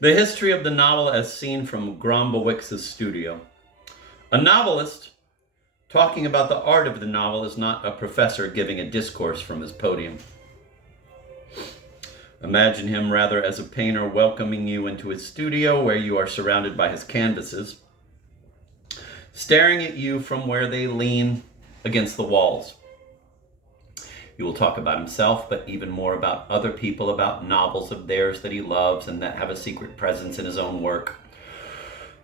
The history of the novel as seen from Grombowicz's studio. A novelist talking about the art of the novel is not a professor giving a discourse from his podium. Imagine him rather as a painter welcoming you into his studio where you are surrounded by his canvases, staring at you from where they lean against the walls. He will talk about himself, but even more about other people, about novels of theirs that he loves and that have a secret presence in his own work.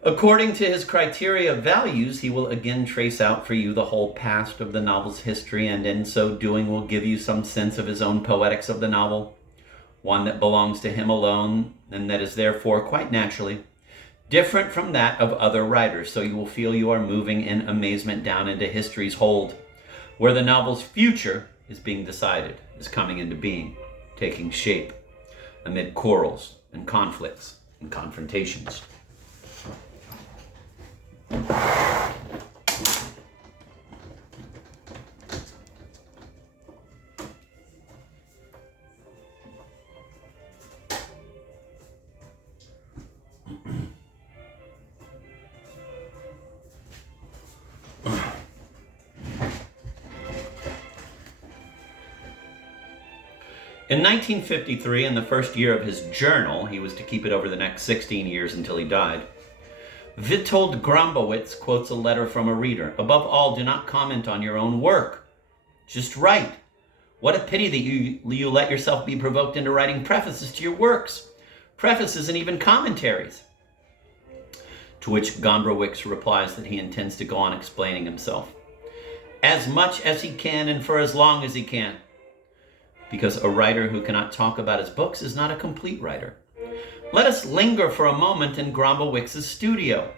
According to his criteria of values, he will again trace out for you the whole past of the novel's history, and in so doing will give you some sense of his own poetics of the novel, one that belongs to him alone, and that is therefore, quite naturally, different from that of other writers, so you will feel you are moving in amazement down into history's hold, where the novel's future is being decided, is coming into being, taking shape, amid quarrels and conflicts and confrontations. In 1953, in the first year of his journal, he was to keep it over the next 16 years until he died, Witold Grombowicz quotes a letter from a reader. Above all, do not comment on your own work. Just write. What a pity that you let yourself be provoked into writing prefaces to your works. Prefaces and even commentaries. To which Gombrowicz replies that he intends to go on explaining himself. As much as he can and for as long as he can. Because a writer who cannot talk about his books is not a complete writer. Let us linger for a moment in Grombowicz's studio.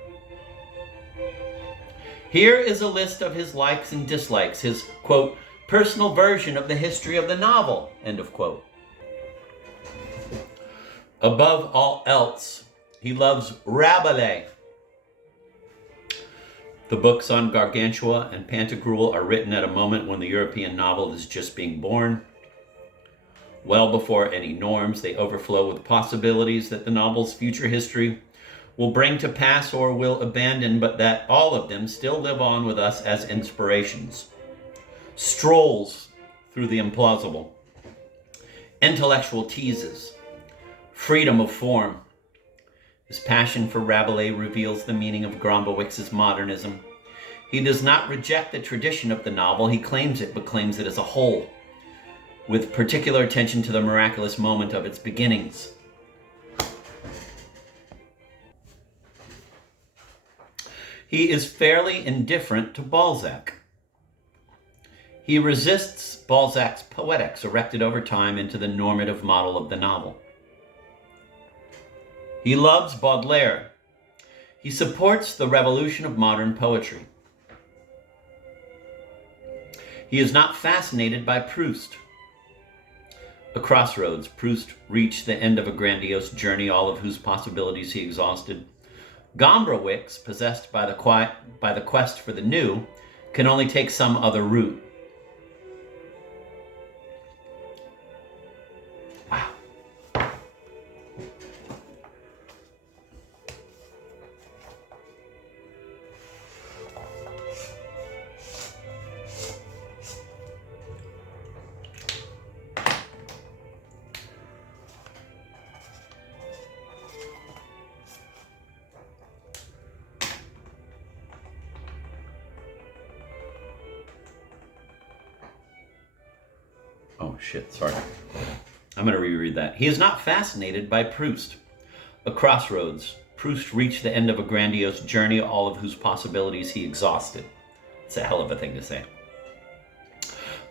Here is a list of his likes and dislikes, his, quote, personal version of the history of the novel, end of quote. Above all else, he loves Rabelais. The books on Gargantua and Pantagruel are written at a moment when the European novel is just being born. Well before any norms, they overflow with possibilities that the novel's future history will bring to pass or will abandon, but that all of them still live on with us as inspirations. Strolls through the implausible. Intellectual teases. Freedom of form. His passion for Rabelais reveals the meaning of Grombowicz's modernism. He does not reject the tradition of the novel, he claims it, but claims it as a whole, with particular attention to the miraculous moment of its beginnings. He is fairly indifferent to Balzac. He resists Balzac's poetics erected over time into the normative model of the novel. He loves Baudelaire. He supports the revolution of modern poetry. He is not fascinated by Proust. A crossroads, Proust reached the end of a grandiose journey, all of whose possibilities he exhausted. Gombrowicz, possessed by the quest for the new, can only take some other route. Wow. Oh shit, sorry. I'm going to reread that. He is not fascinated by Proust. A crossroads. Proust reached the end of a grandiose journey, all of whose possibilities he exhausted. It's a hell of a thing to say.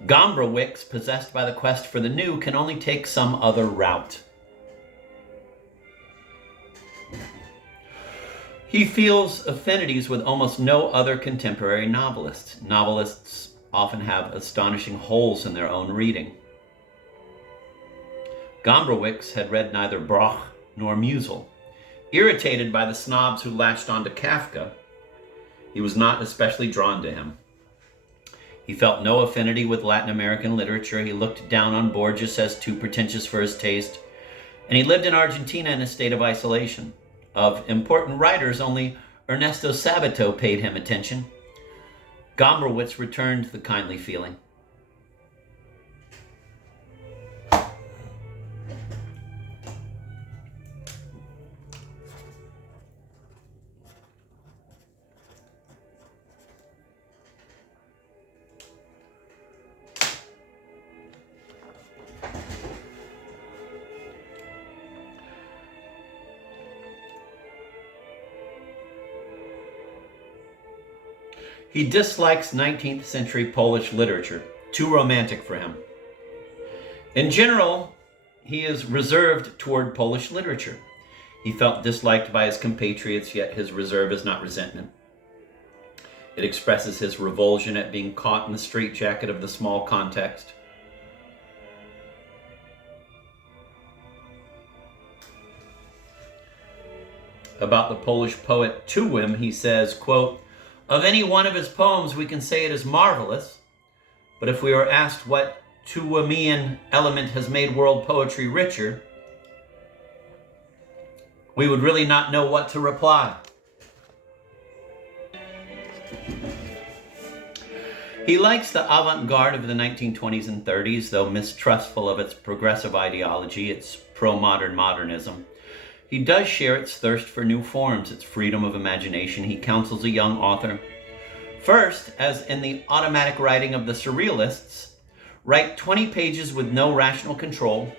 Gombrowicz, possessed by the quest for the new, can only take some other route. He feels affinities with almost no other contemporary novelists. Novelists often have astonishing holes in their own reading. Gombrowicz had read neither Broch nor Musel. Irritated by the snobs who latched onto Kafka, he was not especially drawn to him. He felt no affinity with Latin American literature. He looked down on Borges as too pretentious for his taste, and he lived in Argentina in a state of isolation. Of important writers, only Ernesto Sabato paid him attention. Gombrowicz returned the kindly feeling. He dislikes 19th century Polish literature, too romantic for him. In general, he is reserved toward Polish literature. He felt disliked by his compatriots, yet his reserve is not resentment. It expresses his revulsion at being caught in the straitjacket of the small context. About the Polish poet Tuwim, he says, quote, "Of any one of his poems, we can say it is marvelous, but if we were asked what Tuwimian element has made world poetry richer, we would really not know what to reply." He likes the avant-garde of the 1920s and 30s, though mistrustful of its progressive ideology, its pro-modern modernism. He does share its thirst for new forms, its freedom of imagination. He counsels a young author, first, as in the automatic writing of the surrealists, write 20 pages with no rational control,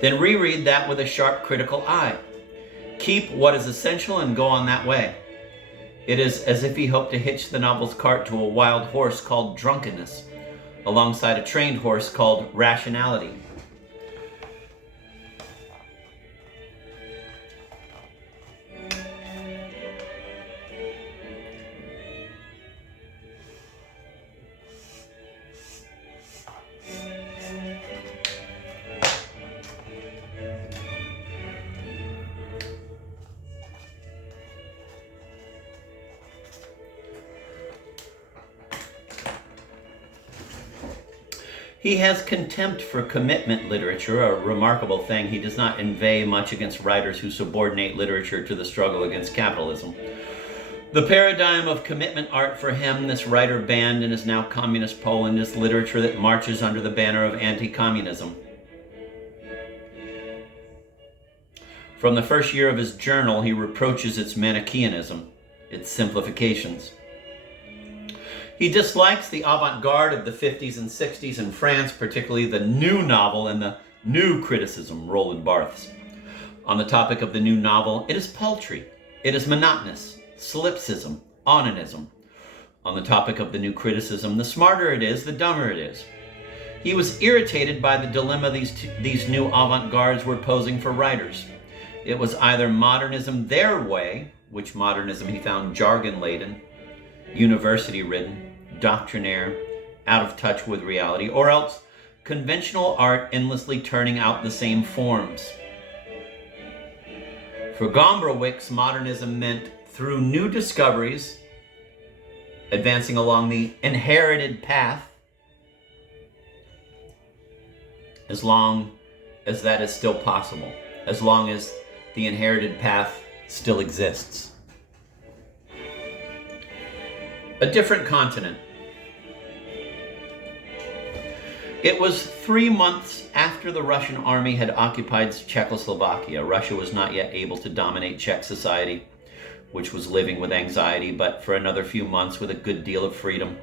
then reread that with a sharp critical eye. Keep what is essential and go on that way. It is as if he hoped to hitch the novel's cart to a wild horse called drunkenness, alongside a trained horse called rationality. He has contempt for commitment literature, a remarkable thing. He does not inveigh much against writers who subordinate literature to the struggle against capitalism. The paradigm of commitment art for him, this writer banned in his now communist Poland, is literature that marches under the banner of anti-communism. From the first year of his journal, he reproaches its Manichaeanism, its simplifications. He dislikes the avant-garde of the 50s and 60s in France, particularly the new novel and the new criticism, Roland Barthes. On the topic of the new novel, it is paltry, it is monotonous, solipsism, onanism. On the topic of the new criticism, the smarter it is, the dumber it is. He was irritated by the dilemma these new avant-gardes were posing for writers. It was either modernism their way, which modernism he found jargon-laden, university-ridden, doctrinaire, out of touch with reality, or else conventional art endlessly turning out the same forms. For Gombrowicz, modernism meant through new discoveries, advancing along the inherited path, as long as that is still possible, as long as the inherited path still exists. A different continent. It was 3 months after the Russian army had occupied Czechoslovakia. Russia was not yet able to dominate Czech society, which was living with anxiety, but for another few months with a good deal of freedom.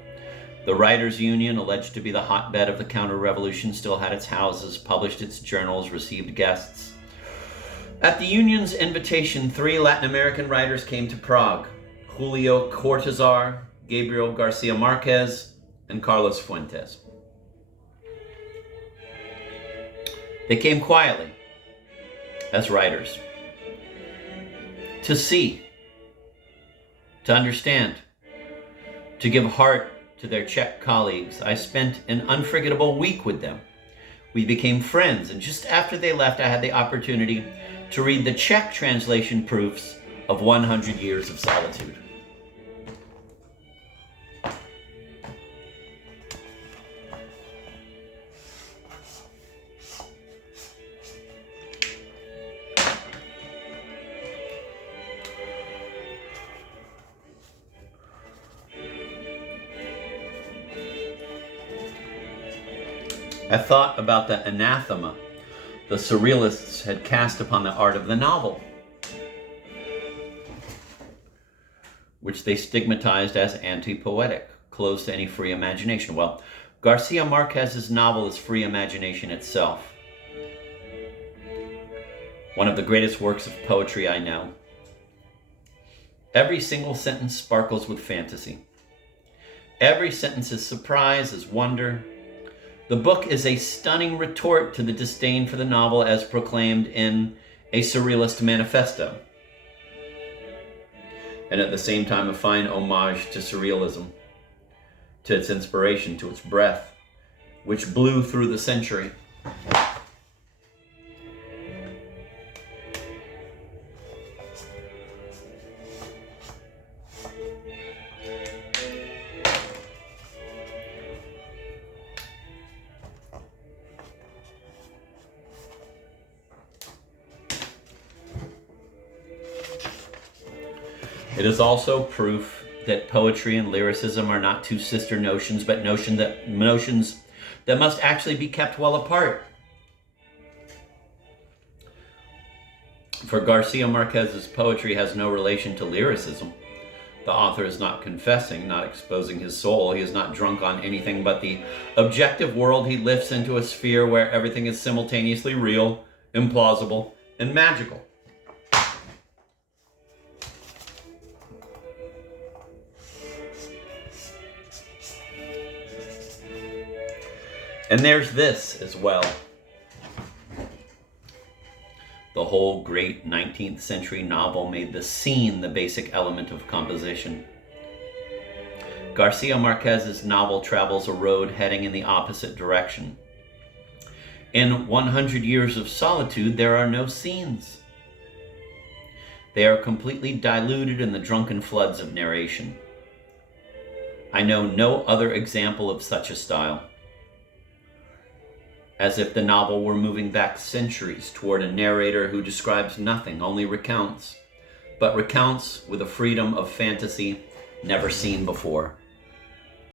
The Writers' Union, alleged to be the hotbed of the counter-revolution, still had its houses, published its journals, received guests. At the Union's invitation, 3 Latin American writers came to Prague: Julio Cortázar, Gabriel Garcia Marquez, and Carlos Fuentes. They came quietly, as writers, to see, to understand, to give heart to their Czech colleagues. I spent an unforgettable week with them. We became friends, and just after they left, I had the opportunity to read the Czech translation proofs of 100 Years of Solitude. I thought about the anathema the surrealists had cast upon the art of the novel, which they stigmatized as anti-poetic, closed to any free imagination. Well, Garcia Marquez's novel is free imagination itself. One of the greatest works of poetry I know. Every single sentence sparkles with fantasy. Every sentence is surprise, is wonder. The book is a stunning retort to the disdain for the novel as proclaimed in a Surrealist Manifesto. And at the same time, a fine homage to surrealism, to its inspiration, to its breath, which blew through the century. It is also proof that poetry and lyricism are not two sister notions, but notions that must actually be kept well apart. For Garcia Marquez's poetry has no relation to lyricism. The author is not confessing, not exposing his soul. He is not drunk on anything but the objective world he lifts into a sphere where everything is simultaneously real, implausible, and magical. And there's this as well. The whole great 19th century novel made the scene the basic element of composition. Garcia Marquez's novel travels a road heading in the opposite direction. In 100 Years of Solitude, there are no scenes. They are completely diluted in the drunken floods of narration. I know no other example of such a style. As if the novel were moving back centuries toward a narrator who describes nothing, only recounts, but recounts with a freedom of fantasy never seen before.